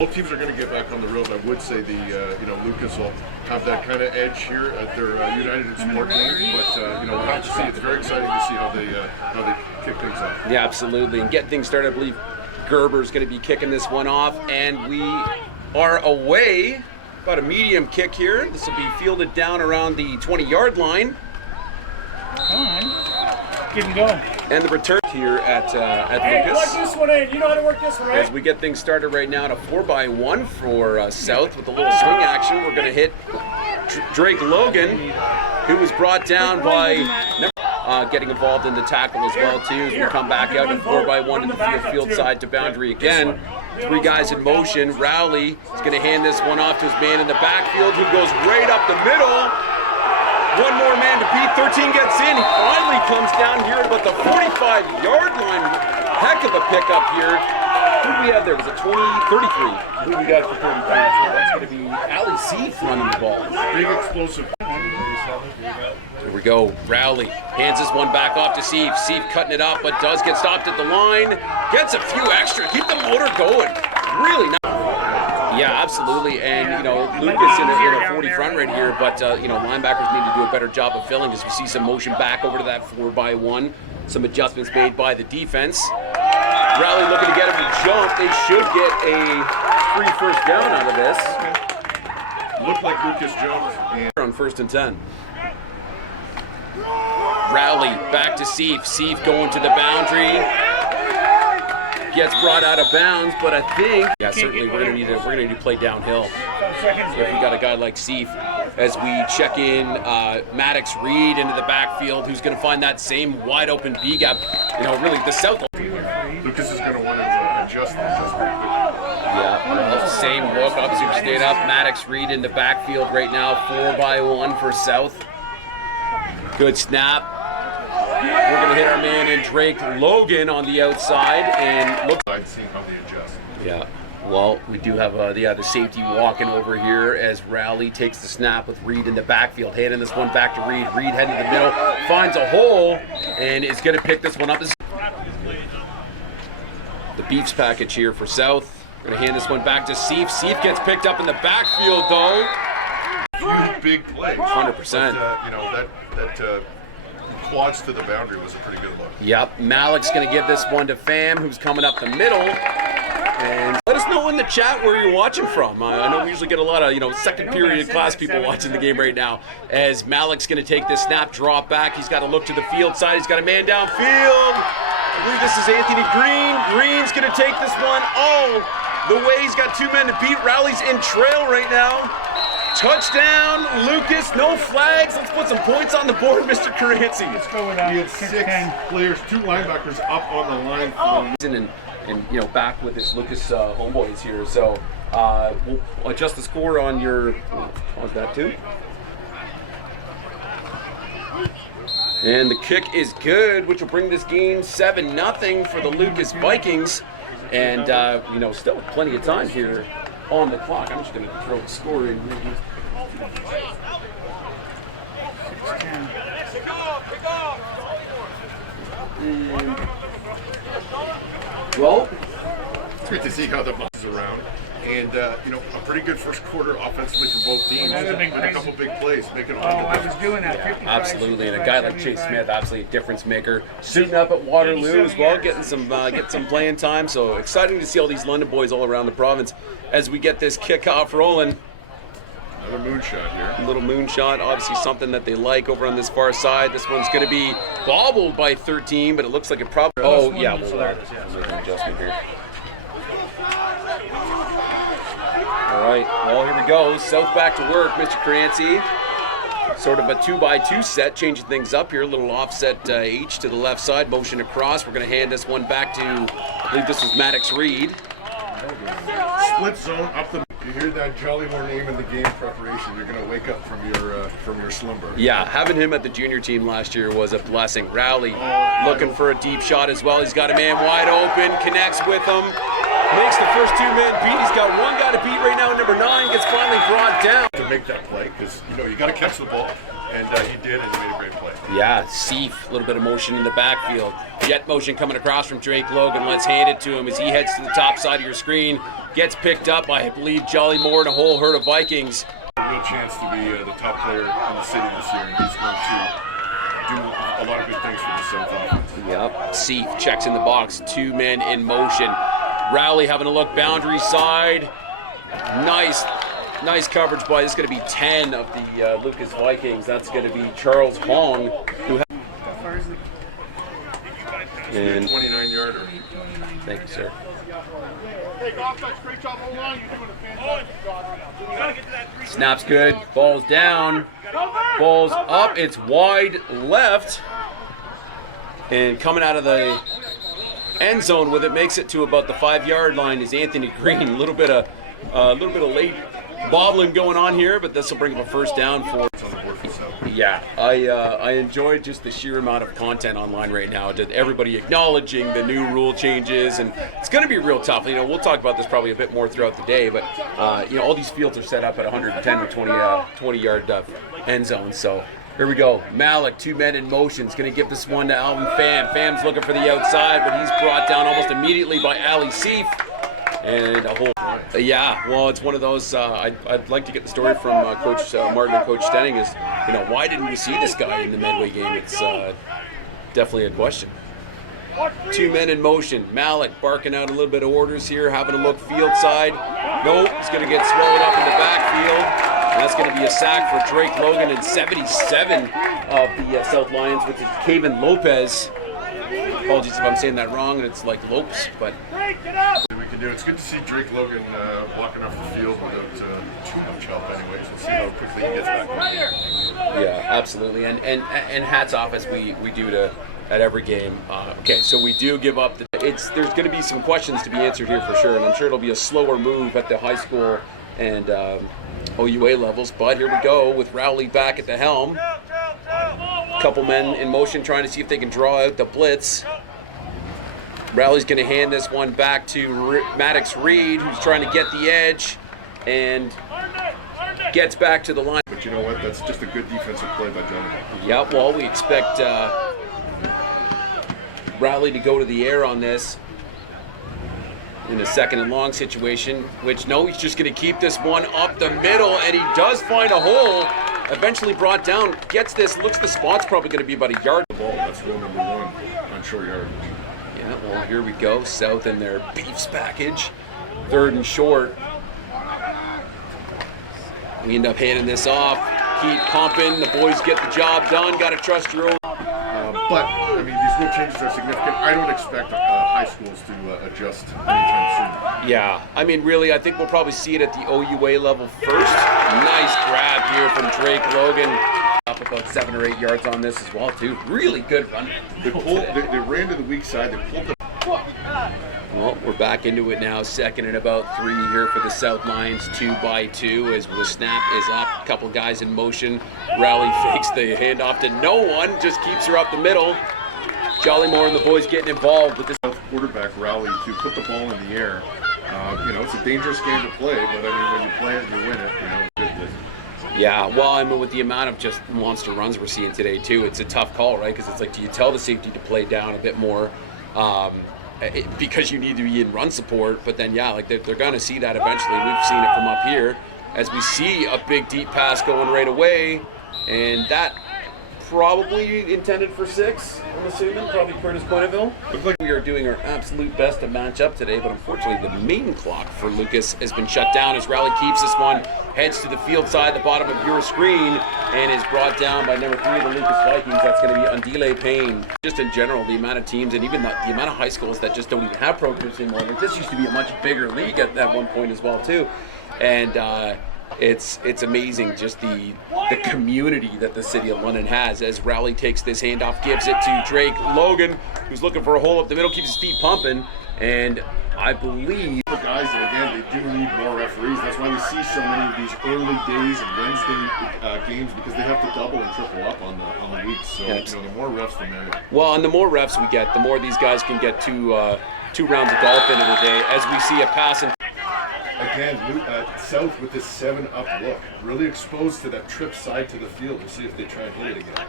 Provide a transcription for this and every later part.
Both teams are going to get back on the rails. I would say Lucas will have that kind of edge here at their United and Sport game, but we'll have to see. It's very exciting to see how they kick things off. Yeah, absolutely. And getting things started, I believe Gerber's going to be kicking this one off, and we are away. Got a medium kick here. This will be fielded down around the 20-yard line. Come on. Get him going. And the return here at Lucas. Plug this one in. You know how to work this one, right? As we get things started right now, at a 4x1 for South with a little swing action. We're going to hit Drake Logan, who was brought down by getting involved in the tackle as well too. As we come back out at 4x1 to the field side to boundary again. Three guys in motion. Rowley is going to hand this one off to his man in the backfield, who goes right up the middle. One more man to beat. 13 gets in. He finally comes down here at about the 45-yard line. Heck of a pickup here. Who do we have there? Was it 33? Who do we got for 33? That's going to be Ali Seif running the ball. Big explosive. There we go. Rowley hands this one back off to Seif. Seif cutting it up, but does get stopped at the line. Gets a few extra. Keep the motor going. Really nice. Yeah, absolutely. And, Lucas in a 40 front right here, but, linebackers need to do a better job of filling as we see some motion back over to that 4x1. Some adjustments made by the defense. Rowley looking to get him to jump. They should get a free first down out of this. Looked like Lucas jumped. On 1st and 10. Rowley back to Seif. Seif going to the boundary. Gets brought out of bounds, but I think certainly we're gonna need to play downhill. If we got a guy like Seif, as we check in Maddox Reed into the backfield, who's gonna find that same wide open B gap. Really the South. Lucas is gonna want to adjust this pretty quickly. Yeah, same look. Obviously we stayed up. Maddox Reed in the backfield right now, 4x1 for South. Good snap. We're going to hit our man in Drake Logan on the outside, and look. I'd see how they adjust. Yeah, well, we do have the safety walking over here as Rowley takes the snap with Reed in the backfield, handing this one back to Reed. Reed heading to the middle, finds a hole, and is going to pick this one up. The beats package here for South. Going to hand this one back to Seif. Seif gets picked up in the backfield though. Few big plays. 100%. That quads to the boundary was a pretty good look. Yep, Malik's going to give this one to Pham, who's coming up the middle. And let us know in the chat where you're watching from. I know we usually get a lot of, second period class people watching the game right now. As Malik's going to take this snap, drop back. He's got to look to the field side. He's got a man downfield. I believe this is Anthony Green. Green's going to take this one all the way. He's got two men to beat. Rowley's in trail right now. Touchdown, Lucas, no flags. Let's put some points on the board, Mr. Caranci. Let's go with that. He had 6 players, 2 linebackers up on the line. And back with his Lucas homeboys here. So we'll adjust the score on your, pause that too. And the kick is good, which will bring this game 7-0 for the Lucas Vikings. And, still plenty of time here on the clock. I'm just going to throw the score in. Well, it's great to see how the bus is around. And, a pretty good first quarter offensively for both teams. And a couple big plays, making a I was doing that. Absolutely, and a guy like Chase Smith, absolutely a difference maker. Suiting up at Waterloo as well, getting some playing time. So exciting to see all these London boys all around the province as we get this kickoff rolling. Another moonshot here. A little moonshot, obviously something that they like over on this far side. This one's going to be bobbled by 13, but it looks like it probably. Oh yeah, we'll make an adjustment here. All right, well, here we go. South back to work, Mr. Caranci. Sort of a 2x2 set, changing things up here. A little offset H to the left side, motion across. We're going to hand this one back to, I believe this was Maddox Reed. Split zone up the. You hear that Jollymore name in the game preparation, you're going to wake up from your slumber. Yeah, having him at the junior team last year was a blessing. Rowley looking for a deep shot as well. He's got a man wide open, connects with him, makes the first 2 men beat. He's got one guy to beat right now, number 9, gets finally brought down. to make that play because you got to catch the ball, and he did, and he made a great play. Yeah, Seif, a little bit of motion in the backfield. Jet motion coming across from Drake Logan. Let's hand it to him as he heads to the top side of your screen. Gets picked up by, I believe, Jolly Moore and a whole herd of Vikings. A real chance to be the top player in the city this year, and he's going to do a lot of good things for the South offense. Yep. Seif checks in the box. 2 men in motion. Rowley having a look boundary side. Nice coverage by, this is going to be 10 of the Lucas Vikings. That's going to be Charles Hong, who and 29-yarder. Thank you, sir. Hey, offense, great job all along. You're doing a fantastic job. Snaps good. Ball's down. Ball's up. It's wide left. And coming out of the end zone with it, makes it to about the 5-yard line is Anthony Green. A little bit of late bobbling going on here, but this will bring up a first down for. Yeah, I enjoyed just the sheer amount of content online right now. Everybody acknowledging the new rule changes, and it's going to be real tough. We'll talk about this probably a bit more throughout the day, but all these fields are set up at 110 or 20-yard end zones. So here we go. Malik, 2 men in motion. Is going to give this one to Alvin Pham. Pham's looking for the outside, but he's brought down almost immediately by Ali Seif. And a whole, well, it's one of those. I'd like to get the story from Coach Martin and Coach Stenning. Is why didn't we see this guy in the Medway game? It's definitely a question. 2 men in motion. Malik barking out a little bit of orders here, having a look field side. Nope, he's going to get swallowed up in the backfield. And that's going to be a sack for Drake Logan and 77 of the South Lions, which is Caven Lopez. Apologies if I'm saying that wrong, and it's like Lopes, but. We can do. It's good to see Drake Logan walking off the field without too much help, anyways. We'll see how quickly he gets back. Yeah, absolutely, and hats off as we do to at every game. Okay, so we do give up. There's going to be some questions to be answered here for sure, and I'm sure it'll be a slower move at the high school and OUA levels. But here we go with Rowley back at the helm. Couple men in motion trying to see if they can draw out the blitz. Rowley's going to hand this one back to Maddox Reed, who's trying to get the edge and gets back to the line. But you know what? That's just a good defensive play by Jonathan. Yeah, well, we expect Rowley to go to the air on this in a 2nd and long situation, which no, he's just going to keep this one up the middle, and he does find a hole. Eventually brought down, gets this, looks the spot's probably going to be about a yard. Ball, that's rule number 1 on short yardage. Yeah, well, here we go. South in their Beefs package. 3rd and short. We end up handing this off. Keep pumping. The boys get the job done. Got to trust your own. But, I mean, these rule changes are significant. I don't expect high schools to adjust anytime soon. Yeah, I mean, really, I think we'll probably see it at the OUA level first. Nice grab here from Drake Logan. Up about 7 or 8 yards on this as well, too. Really good run. They ran to the weak side. They pulled the. Well, we're back into it now. 2nd and about 3 here for the South Lions. 2-by-2 as the snap is up. Couple guys in motion. Rowley fakes the handoff to no one. Just keeps her up the middle. Jolly Moore and the boys getting involved with this. Quarterback Rowley to put the ball in the air. It's a dangerous game to play, but I mean, when you play it and you win it, good. Yeah, well, I mean, with the amount of just monster runs we're seeing today, too, it's a tough call, right? Because it's like, do you tell the safety to play down a bit more? Because you need to be in run support, but then they're going to see that eventually. We've seen it from up here as we see a big deep pass going right away, and that probably intended for 6, I'm assuming, probably Curtis Pointeville. Looks like we are doing our absolute best to match up today, but unfortunately the main clock for Lucas has been shut down as Rowley keeps this one, heads to the field side, the bottom of your screen, and is brought down by number 3 of the Lucas Vikings. That's going to be Undile Payne. Just in general, the amount of teams and even the amount of high schools that just don't even have programs anymore. Like, this used to be a much bigger league at one point as well, too. And it's amazing just the community that the city of London has as Rowley takes this handoff, gives it to Drake Logan, who's looking for a hole up the middle, keeps his feet pumping, and I believe the guys that again they do need more referees. That's why we see so many of these early days and Wednesday games because they have to double and triple up on the weeks. So the more refs, the merrier. Well, and the more refs we get, the more these guys can get two rounds of golf into the day. As we see a pass and again, South with this 7-up look, really exposed to that trip side to the field. We'll see if they try and hit it again.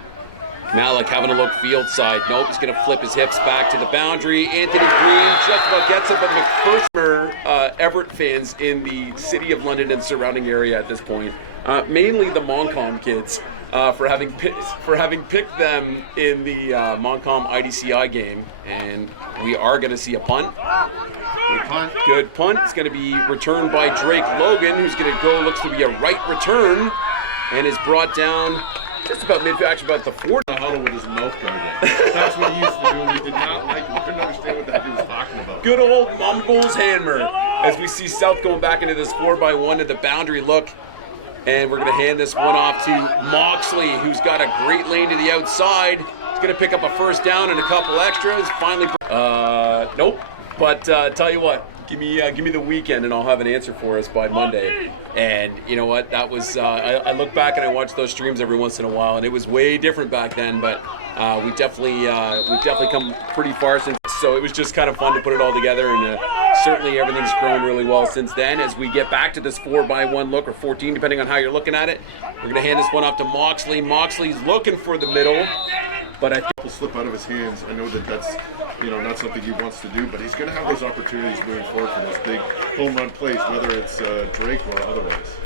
Malik having a look field side. Nope, he's going to flip his hips back to the boundary. Anthony Green just about gets it, but McPherson, Everett fans in the city of London and surrounding area at this point, mainly the Montcalm kids, for having picked them in the Montcalm IDCI game, and we are going to see a punt. Good punt. Good punt. It's going to be returned by Drake Logan, who's going to go, looks to be a right return, and is brought down just about midfield, actually about the 40. Huddle with his mouth guarded. That's what he used to do. We did not like him. We couldn't understand what that he was talking about. Good old Mumbles Hammer. As we see South going back into this 4x1 to the boundary look. And we're going to hand this one off to Moxley, who's got a great lane to the outside. He's going to pick up a first down and a couple extras. Finally, nope. But tell you what, give me the weekend and I'll have an answer for us by Monday. And you know what? That was I look back and I watch those streams every once in a while, and it was way different back then. But we've definitely come pretty far since. So it was just kind of fun to put it all together, and certainly everything's grown really well since then. As we get back to this 4x1 look, or 14, depending on how you're looking at it, we're going to hand this one off to Moxley. Moxley's looking for the middle, but I think will slip out of his hands. I know that's not something he wants to do, but he's going to have those opportunities moving forward for those big home run plays, whether it's Drake or otherwise.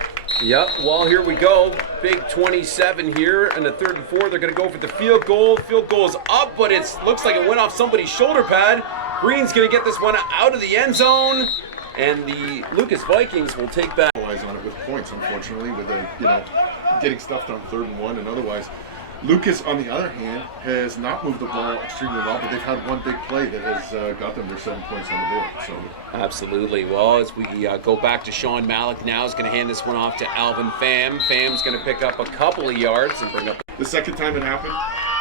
Yep, well, here we go. Big 27 here, and the 3rd and 4. They're going to go for the field goal. Field goal is up, but it looks like it went off somebody's shoulder pad. Green's going to get this one out of the end zone, and the Lucas Vikings will take back. On it with points, unfortunately, with getting stuffed on 3rd and 1, and otherwise. Lucas, on the other hand, has not moved the ball extremely well, but they've had one big play that has got them their 7 points on the board. So. Absolutely. Well, as we go back to Sean Malik now, is going to hand this one off to Alvin Pham. Pham's going to pick up a couple of yards and bring up. The second time it happened,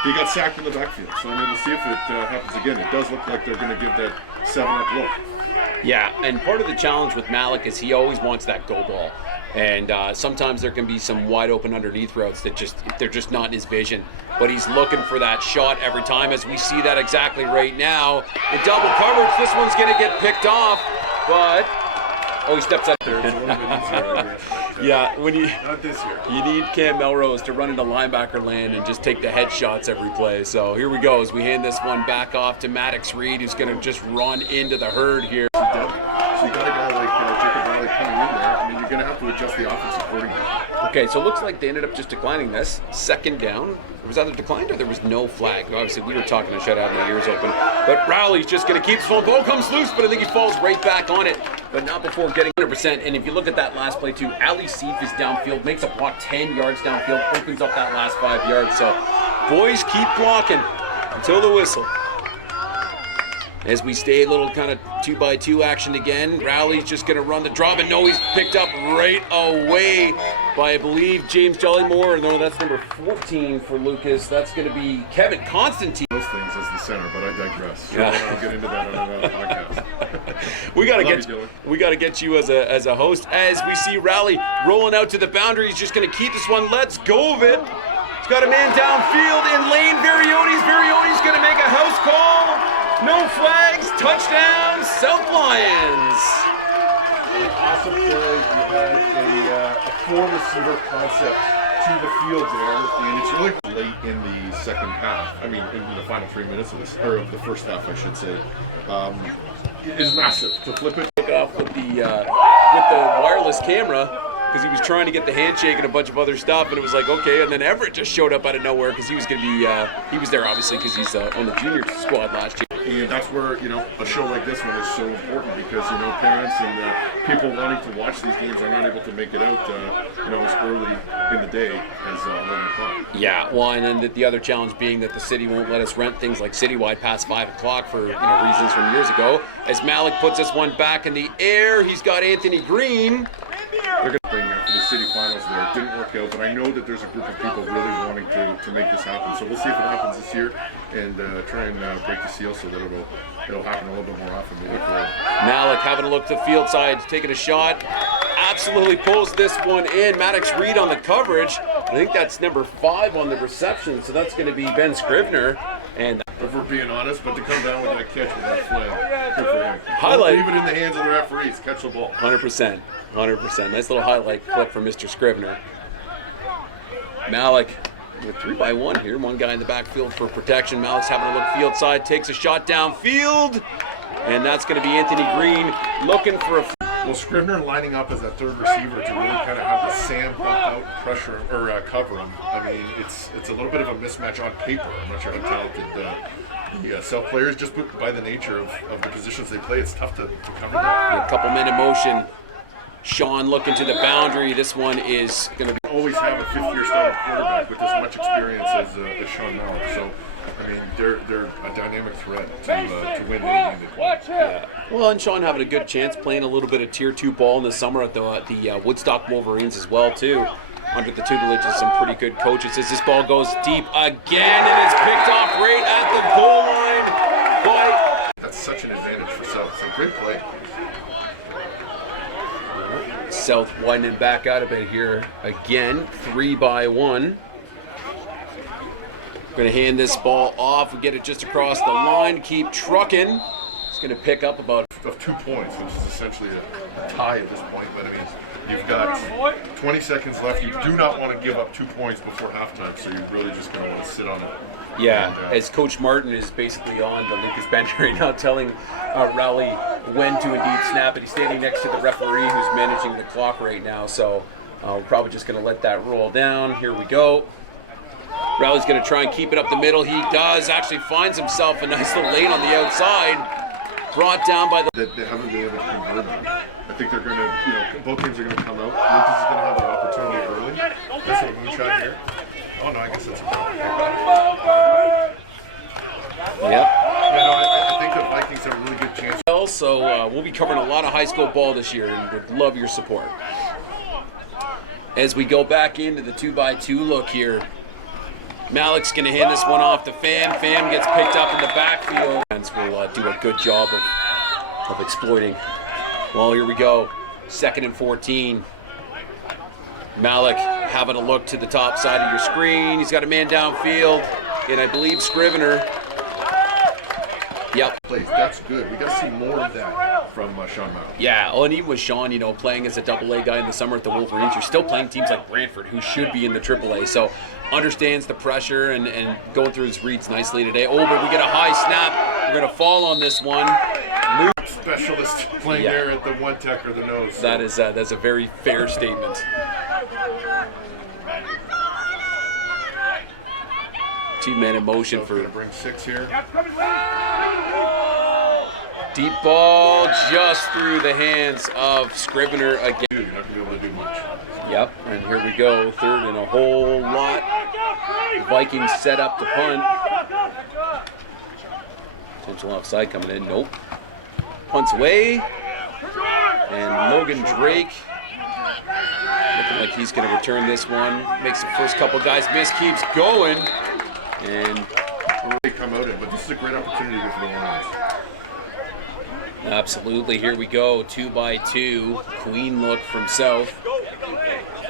he got sacked in the backfield. So we'll see if it happens again. It does look like they're going to give that 7-up look. Yeah, and part of the challenge with Malik is he always wants that go ball. And sometimes there can be some wide open underneath routes that they're just not in his vision. But he's looking for that shot every time, as we see that exactly right now. In double coverage, this one's going to get picked off, but he steps up there. Yeah, when not this year. You need Cam Melrose to run into linebacker land and just take the headshots every play. So here we go as we hand this one back off to Maddox Reed, who's going to just run into the herd here. So you got a guy like Jacob Riley coming in there. I mean, you're going to have to adjust the offense accordingly. Okay, so it looks like they ended up just declining this. 2nd down. It was either declined or there was no flag. Obviously, we were talking to shut out my ears open. But Rowley's just going to keep this one. Ball comes loose, but I think he falls right back on it. But not before getting 100%. And if you look at that last play, too, Ali Seif is downfield, makes a block 10 yards downfield, opens up that last 5 yards. So, boys, keep blocking until the whistle. As we stay a little kind of 2x2 action again, Rowley's just going to run the drop, and no, he's picked up right away by, I believe, James Jollymore. No, that's number 14 for Lucas. That's going to be Kevin Constantine. Those things as the center, but I digress. Yeah. I'll get into that on another podcast. we got to get you as a host. As we see Rowley rolling out to the boundary, he's just going to keep this one. Let's go of it. He's got a man downfield in lane. Varione's going to make a house call. No flags, touchdown, South Lions. Awesome play. You had a 4-receiver concept to the field there, and it's really late in the second half. I mean, in the final 3 minutes of this, or of the first half, I should say. It is massive to flip it. Took off with the wireless camera, because he was trying to get the handshake and a bunch of other stuff, and it was like, okay, and then Everett just showed up out of nowhere because he was going to be, he was there obviously because he's on the junior squad last year. And that's where, a show like this one is so important because, parents and people wanting to watch these games are not able to make it out, as early in the day as 11 o'clock. Yeah, well, and then the other challenge being that the city won't let us rent things like Citywide past 5 o'clock for, reasons from years ago. As Malik puts this one back in the air, he's got Anthony Green. They're going to bring for the city finals there. It didn't work out, but I know that there's a group of people really wanting to make this happen. So we'll see if it happens this year and try and break the seal so that it'll happen a little bit more often moving forward. Malik having a look to the field side, taking a shot. Absolutely pulls this one in. Maddox Reed on the coverage. I think that's number 5 on the reception, so that's going to be Ben Scrivener. And if we're being honest, but to come down with that catch with that flag, good for him. Highlight. Leave it in the hands of the referees. Catch the ball. 100%. Nice little highlight clip from Mr. Scrivener. Malik with 3-by-1 here. One guy in the backfield for protection. Malik's having a look field side, takes a shot downfield, and that's going to be Anthony Green looking for a. Well, Scrivener lining up as that third receiver to really kind of have the Sam bump out, pressure or cover him. I mean, it's a little bit of a mismatch on paper. I'm not sure how talented the South players, just by the nature of the positions they play, it's tough to cover that. A couple men in motion. Sean looking to the boundary. This one is going to be. Always have a fifth-year starting quarterback with as much experience as Sean Malik. So, I mean, they're a dynamic threat to win anything they play. Yeah. Well, and Sean having a good chance playing a little bit of Tier 2 ball in the summer at the Woodstock Wolverines as well, too. Under the tutelage of some pretty good coaches. As this ball goes deep again, and it's picked off right at the goal line by. That's such an advantage for South. It's a great play. South winding back out a bit here. Again, 3-by-1. Going to hand this ball off. We get it just across the line. Keep trucking. It's going to pick up about of 2 points, which is essentially a tie at this point. But I mean, you've got 20 seconds left. You do not want to give up 2 points before halftime, so you're really just going to want to sit on it. Yeah, as Coach Martin is basically on the Lucas bench right now, telling Rowley when to indeed snap it. He's standing next to the referee who's managing the clock right now, so we're probably just going to let that roll down. Here we go. Rowley's going to try and keep it up the middle. He does. Actually finds himself a nice little lane on the outside. Brought down by the. They haven't been able to convert them. I think they're going to, both teams are going to come out. Lucas is going to have an opportunity early. That's a moonshot here. Oh no, I guess that's a problem. Yep. I think the Vikings have a really good chance. Also, we'll be covering a lot of high school ball this year, and would love your support. As we go back into the 2-by-2 look here, Malik's going to hand this one off to Pham. Pham gets picked up in the backfield. Fans will do a good job of exploiting. Well, here we go. 2nd and 14. Malik having a look to the top side of your screen. He's got a man downfield, and I believe Scrivener. Yep. That's good. We got to see more of that from Sean Malik. Yeah, and even with Sean, playing as a AA guy in the summer at the Wolverines, you're still playing teams like Brantford, who should be in the AAA. So understands the pressure and going through his reads nicely today. Oh, but we get a high snap. We're going to fall on this one. Specialist playing there at the one tech or the nose. So. That's a very fair statement. 2 men in motion so for. Going to bring 6 here. Deep ball just through the hands of Scrivener again. You're not going to be able to do much. Yep, and here we go. 3rd and a whole lot. Vikings set up to punt. Potential offside coming in. Nope. Punts away. And Logan Drake looking like he's going to return this one. Makes the first couple guys miss. Keeps going. And they come out in, but this is a great opportunity for the Lions. Absolutely. Here we go. 2-by-2. Queen look from South.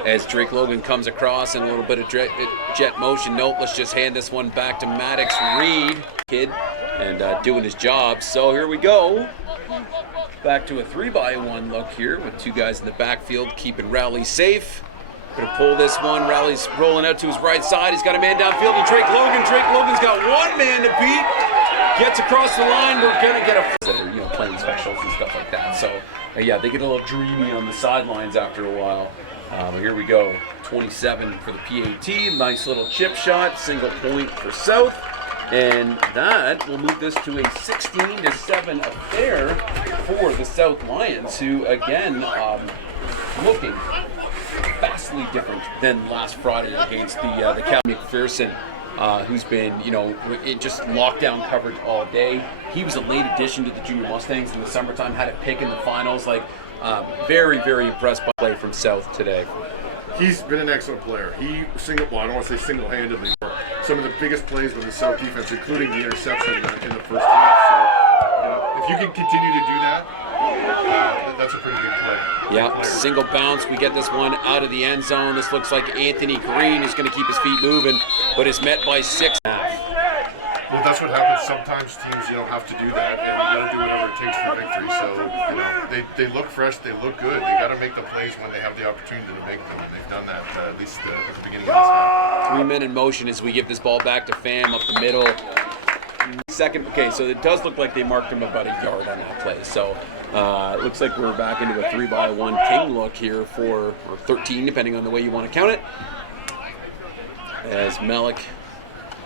As Drake Logan comes across in a little bit of jet motion. Nope, let's just hand this one back to Maddox Reed. Kid, and doing his job. So here we go. Back to a 3-by-1 look here with 2 guys in the backfield keeping Rowley safe. Gonna pull this one. Rowley's rolling out to his right side. He's got a man downfield and Drake Logan's got 1 man to beat. Gets across the line. We're gonna get a playing specials and stuff like that. So yeah, they get a little dreamy on the sidelines after a while. Here we go. 27 for the PAT. Nice little chip shot. Single point for South. And that will move this to a 16-7 affair for the South Lions, who again looking vastly different than last Friday against the Cal McPherson, who's been just lockdown coverage all day. He was a late addition to the Junior Mustangs in the summertime. Had a pick in the finals. Very, very impressed by play from South today. He's been an excellent player. I don't want to say single-handedly, but some of the biggest plays with the South defense, including the interception in the first half. So, if you can continue to do that, that's a pretty good play. Yeah, single bounce. We get this one out of the end zone. This looks like Anthony Green is going to keep his feet moving, but is met by 6. Well, that's what happens. Sometimes teams, have to do that, and you got to do whatever it takes for victory. So, they look fresh, they look good. They got to make the plays when they have the opportunity to make them, and they've done that at least at the beginning of this half. 3 men in motion as we give this ball back to Pham up the middle. Second, okay, so it does look like they marked him about a yard on that play. So it looks like we're back into a 3-by-1 King look here or 13, depending on the way you want to count it. As Malik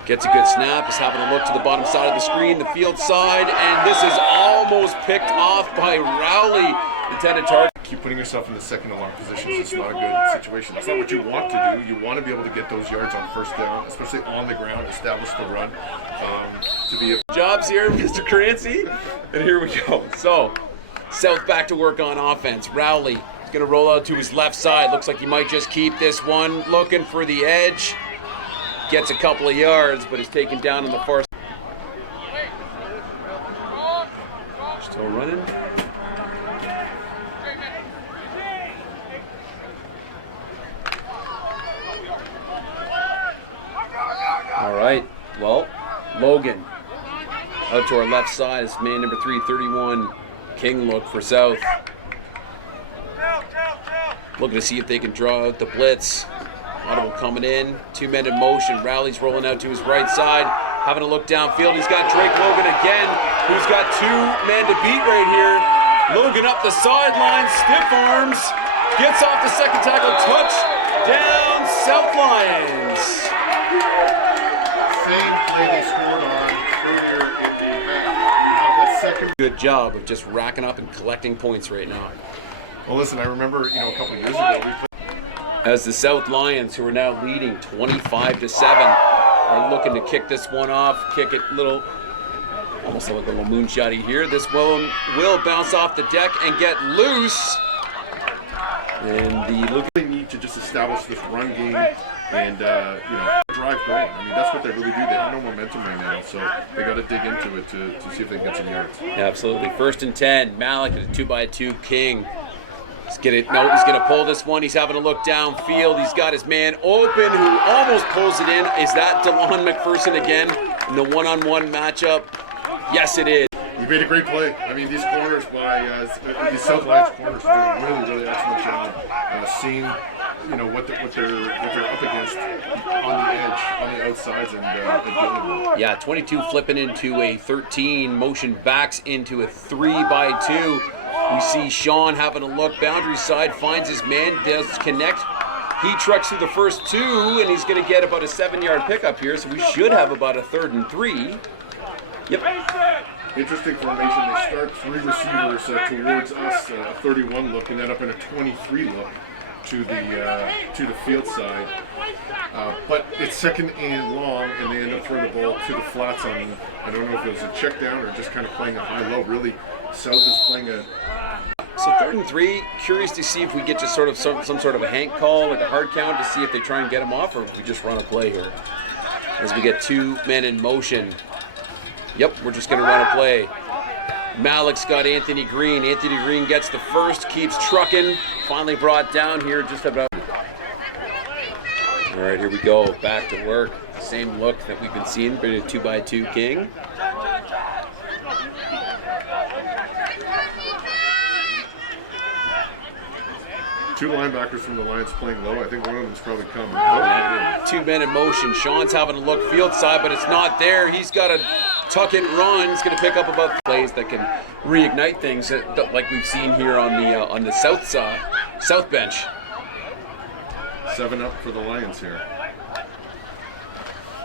gets a good snap, is having a look to the bottom side of the screen, the field side, and this is almost picked off by Rowley. Intended target. Keep putting yourself in the second alarm positions. It's not a good situation. That's not what you want to do. You want to be able to get those yards on first down, especially on the ground, establish the run. To be a jobs here, Mr. Crancy. And here we go. So, South back to work on offense. Rowley is going to roll out to his left side. Looks like he might just keep this one. Looking for the edge. Gets a couple of yards, but is taken down on the far side. Still running. All right, well, Logan out to our left side is man number 331, King look for South. Looking to see if they can draw out the blitz. Audible coming in, 2 men in motion. Rowley's rolling out to his right side, having a look downfield. He's got Drake Logan again, who's got 2 men to beat right here. Logan up the sideline, stiff arms, gets off the second tackle, touchdown, South Lions. same play they scored on earlier in the half. We have that second. Good job of just racking up and collecting points right now. Well, listen, I remember, a couple of years ago we played. As the South Lions, who are now leading 25-7, are looking to kick this one off, kick it almost like a little moonshotty here. This will bounce off the deck and get loose. And they need to just establish this run game and drive going. I mean, that's what they really do. They have no momentum right now, so they got to dig into it to see if they can get some yards. Absolutely. 1st and 10. Malik at a 2-by-2 King. He's gonna pull this one. He's having a look downfield. He's got his man open who almost pulls it in. Is that DeLon McPherson again in the one-on-one matchup? Yes, it is. You made a great play. I mean, these corners these South Lions corners do a really, really excellent job seeing, what they're up against on the edge, on the outsides, and dealing with. Yeah, 22 flipping into a 13, motion backs into a 3-by-2. We see Sean having a look, boundary side, finds his man, does connect. He trucks through the first 2, and he's going to get about a 7-yard pickup here, so we should have about a 3rd and 3. Yep. Interesting formation. They start 3 receivers towards us, a 31 look, and end up in a 23 look to the field side. But it's 2nd and long, and they end up throwing the ball to the flats on, I don't know if it was a check down or just kind of playing a high-low. Really, South is playing a... So 3rd and 3, curious to see if we get just sort of some sort of a Hank call, like a hard count, to see if they try and get him off, or if we just run a play here. As we get 2 men in motion. Yep, we're just going to run a play. Malik's got Anthony Green. Anthony Green gets the first, keeps trucking. Finally brought down here just about. All right, here we go. Back to work. Same look that we've been seeing, but a 2-by-2 King. Two linebackers from the Lions playing low. I think one of them's probably coming. 2 men in motion. Sean's having a look field side, but it's not there. He's got a tuck and run. He's going to pick up about plays that can reignite things, like we've seen here on the south bench. 7 up for the Lions here.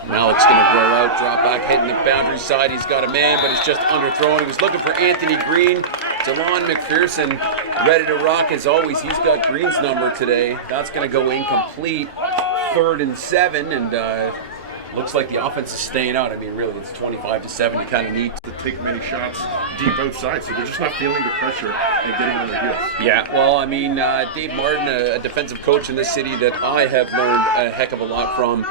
Malik's going to roll out, drop back, hitting the boundary side. He's got a man, but it's just underthrown. He was looking for Anthony Green. DeLon McPherson ready to rock as always. He's got Green's number today. That's going to go incomplete. 3rd and 7, and looks like the offense is staying out. I mean, really, it's 25-7. You kind of need to take many shots deep outside, so they're just not feeling the pressure and getting on their heels. Yeah, well, I mean, Dave Martin, a defensive coach in this city that I have learned a heck of a lot from.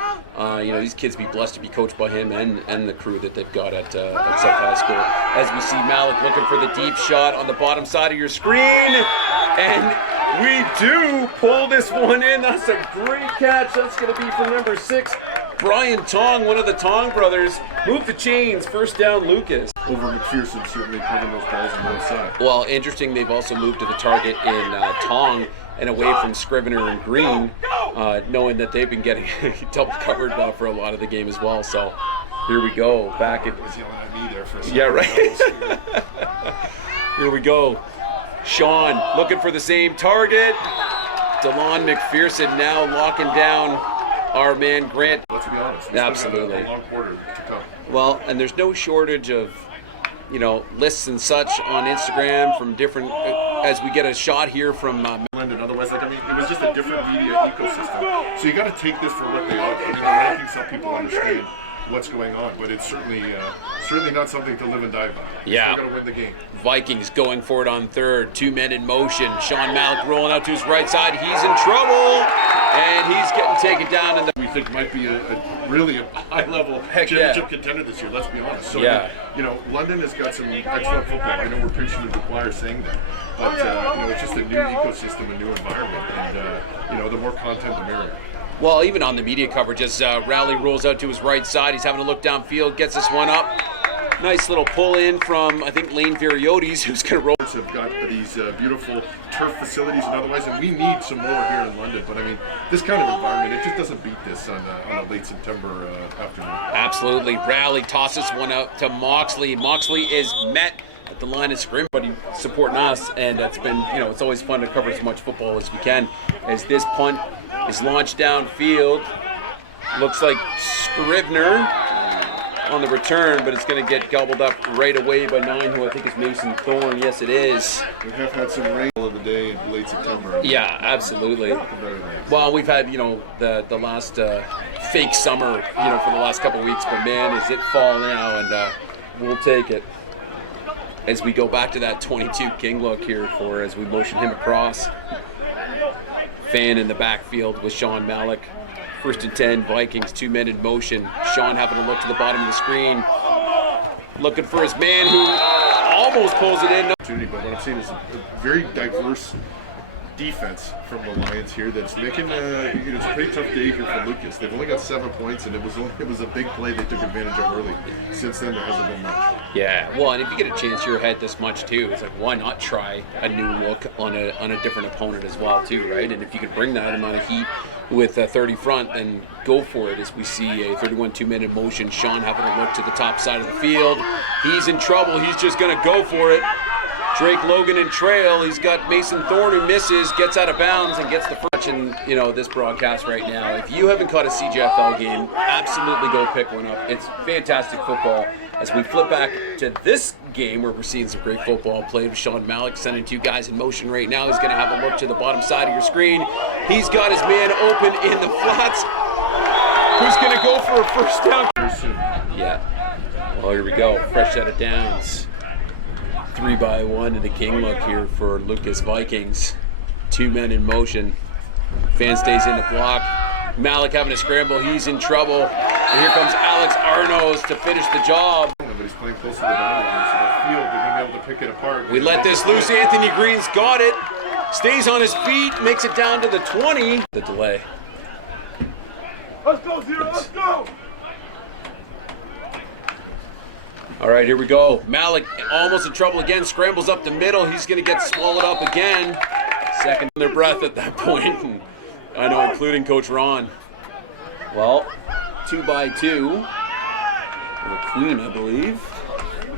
These kids be blessed to be coached by him and the crew that they've got at South High School. As we see Malik looking for the deep shot on the bottom side of your screen, and we do pull this one in. That's a great catch. That's going to be for number 6, Brian Tong, one of the Tong brothers, moved the chains. First down, Lucas. Over McPherson, certainly covering those balls on both sides. Well, interesting, they've also moved to the target in Tong and away from Scrivener and Green, knowing that they've been getting double covered for a lot of the game as well. So here we go, back at... Was yelling at me there for a second. Yeah, right. Here we go. Sean looking for the same target. DeLon McPherson now locking down our man Grant. Let's be honest. Absolutely. A long quarter to come. Well, and there's no shortage of, lists and such on Instagram from different, as we get a shot here from And otherwise, it was just a different media ecosystem. So you got to take this for what they are. I mean, the rankings help people understand what's going on, but it's certainly not something to live and die by. Yeah. You got to win the game. Vikings going for it on third. 2 men in motion. Sean Malik rolling out to his right side. He's in trouble, and he's getting taken down. And we think might be really a high-level championship contender this year. Let's be honest. So, London has got some excellent football. I know we're preaching to the choir saying that, but it's just a new ecosystem, a new environment, and the more content, the merrier. Well, even on the media coverage, as Rowley rolls out to his right side, he's having a look downfield, gets this one up. Nice little pull in from, I think, Lane Variotes, who's going to roll. Have got these beautiful turf facilities and otherwise, and we need some more here in London. But I mean, this kind of environment, it just doesn't beat this on a late September afternoon. Absolutely. Rowley tosses one out to Moxley. Moxley is met at the line of scrimmage, but he's supporting us, and it's been, it's always fun to cover as much football as we can. As this punt is launched downfield, looks like Scrivener on the return, but it's going to get gobbled up right away by 9, who I think is Mason Thorne. Yes, it is. We have had some rain of the day in late September. Yeah, absolutely. Well, we've had, the last fake summer, for the last couple of weeks, but man, is it fall now, and we'll take it. As we go back to that 22 King look here as we motion him across. Fan in the backfield with Sean Malik. 1st and 10, Vikings, 2 men in motion. Sean having a look to the bottom of the screen. Looking for his man who almost pulls it in. But what I'm seeing is a very diverse defense from the Lions here that's making it's a pretty tough day here for Lucas. They've only got 7 points, and it was a big play they took advantage of early. Since then, there hasn't been much. Yeah, well, and if you get a chance, you're ahead this much too. It's like, why not try a new look on a different opponent as well too, right? And if you could bring that amount of heat with a 30 front, then go for it. As we see a 31 2-man in motion, Sean having a look to the top side of the field. He's in trouble. He's just going to go for it. Drake Logan in trail. He's got Mason Thorne who misses, gets out of bounds, and gets the first. In this broadcast right now, if you haven't caught a CJFL game, absolutely go pick one up. It's fantastic football. As we flip back to this game where we're seeing some great football played with Sean Malik sending 2 guys in motion right now. He's going to have a look to the bottom side of your screen. He's got his man open in the flats. Who's going to go for a first down? Yeah. Well, here we go. Fresh set of downs. 3-by-1 in the King look here for Lucas Vikings. 2 men in motion. Fan stays in the block. Malik having a scramble. He's in trouble. And here comes Alex Arnos to finish the job. But he's playing close to the boundary, so that field, they're going to be able to pick it apart. We let this loose. Anthony Green's got it. Stays on his feet. Makes it down to the 20. The delay. Let's go, Zero. Let's go. All right, here we go. Malik almost in trouble again. Scrambles up the middle. He's going to get swallowed up again. Second their breath at that point. I know, including Coach Ron. Well, 2-by-2. The Queen, I believe.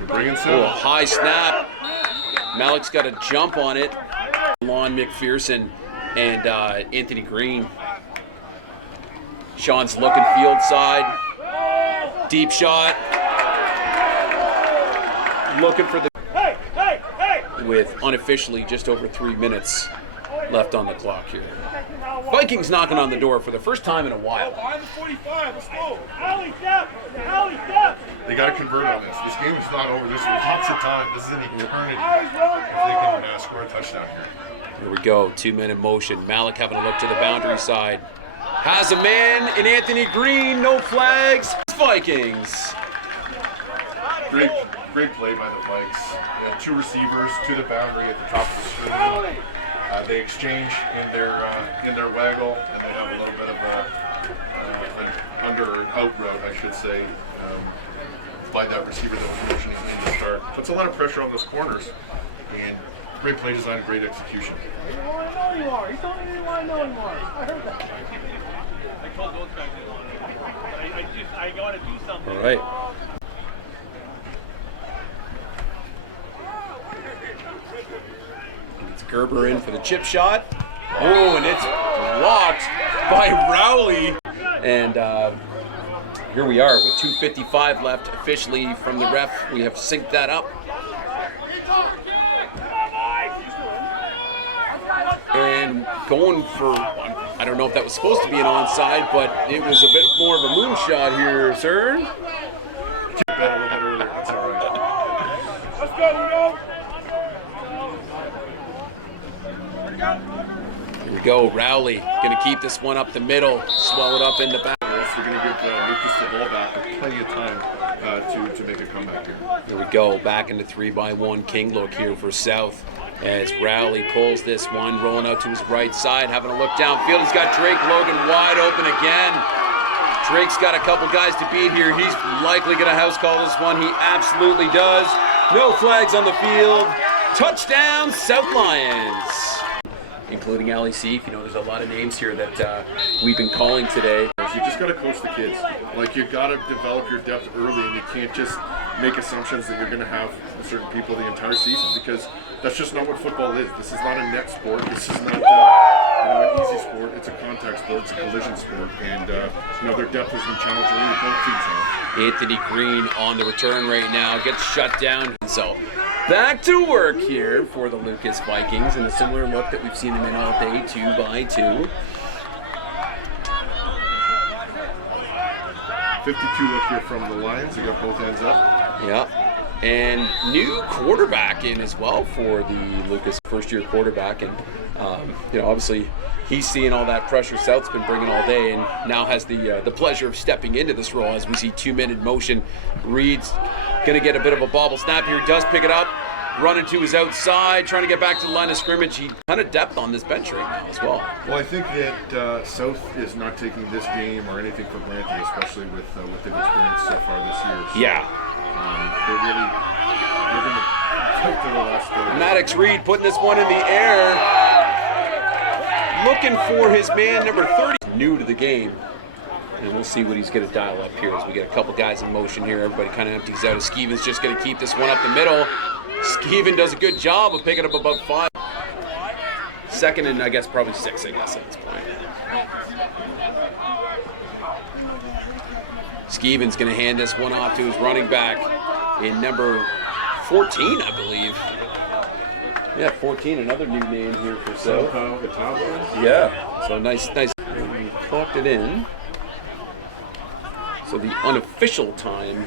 Bringing some. Oh, high snap. Malik's got a jump on it. Lon McPherson and Anthony Green. Sean's looking field side. Deep shot. Looking for the... With unofficially just over 3 minutes left on the clock here. Vikings knocking on the door for the first time in a while. They got to convert on this. This game is not over. There's lots of time. This is an eternity if they can score a touchdown here. Here we go. 2 men in motion. Malik having a look to the boundary side. Has a man in Anthony Green. No flags. Vikings. Great play by the Vikes. 2 receivers to the boundary at the top of the screen. They exchange in their waggle, and they have a little bit of a under an out route, I should say, by that receiver that was motioning in the start. Puts a lot of pressure on those corners, and great play design and great execution. He didn't want to know anymore. He told me he didn't want to know anymore. I heard that. I told those guys they want to know. But I got to do something. All right. It's Gerber in for the chip shot. Oh, and it's blocked by Rowley. And here we are with 2:55 left officially from the ref. We have synced that up. And going for, I don't know if that was supposed to be an onside, but it was a bit more of a moonshot here, sir. Chip that a little bit earlier. That's all right. Let's go, Here we go, Rowley gonna keep this one up the middle, swell it up in the back. They're going to give Lucas the ball back with plenty of time to make a comeback here. Here we go, back into 3-by-1 King look here for South as Rowley pulls this one, rolling out to his right side, having a look downfield. He's got Drake Logan wide open again. Drake's got a couple guys to beat here. He's likely going to house call this one. He absolutely does. No flags on the field. Touchdown, South Lions. Including LEC. You know, there's a lot of names here that we've been calling today. You just got to coach the kids. Like, you got to develop your depth early, and you can't just make assumptions that you're going to have certain people the entire season, because that's just not what football is. This is not a net sport. This is not an easy sport. It's a contact sport. It's a collision sport, and their depth has been challenged early. Both teams have. Anthony Green on the return right now, gets shut down. So back to work here for the Lucas Vikings in a similar look that we've seen them in all day, 2-by-2. 52 look here from the Lions. They got both ends up. Yeah. And new quarterback in as well for the Lucas first-year quarterback. And, obviously he's seeing all that pressure South's been bringing all day, and now has the pleasure of stepping into this role as we see 2-minute motion. Reed's going to get a bit of a bobble snap here. Does pick it up. Running to his outside, trying to get back to the line of scrimmage. He ton of depth on this bench right now as well. Well, I think that South is not taking this game or anything for granted, especially with what they've experienced so far this year. So, Yeah. They're going to fight to the last day. Maddox Reed putting this one in the air. Looking for his man, number 30. New to the game. And we'll see what he's going to dial up here as we get a couple guys in motion here. Everybody kind of empties out. Skeeven's just going to keep this one up the middle. Skeeven does a good job of picking up about 5. Second and I guess probably 6, I guess, at this point. Skeeven's going to hand this one off to his running back in number 14, I believe. Yeah, 14, another new name here for South. Yeah, so nice. We clocked it in. So the unofficial time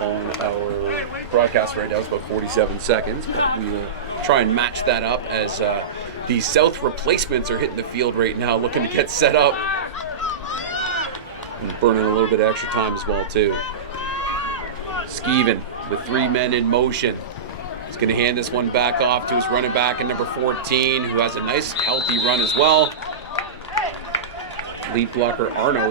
on our broadcast right now is about 47 seconds, but we will try and match that up as the South replacements are hitting the field right now, looking to get set up and burning a little bit of extra time as well too. Skeeven with 3 men in motion. He's going to hand this one back off to his running back in number 14, who has a nice healthy run as well. Lead blocker Arno.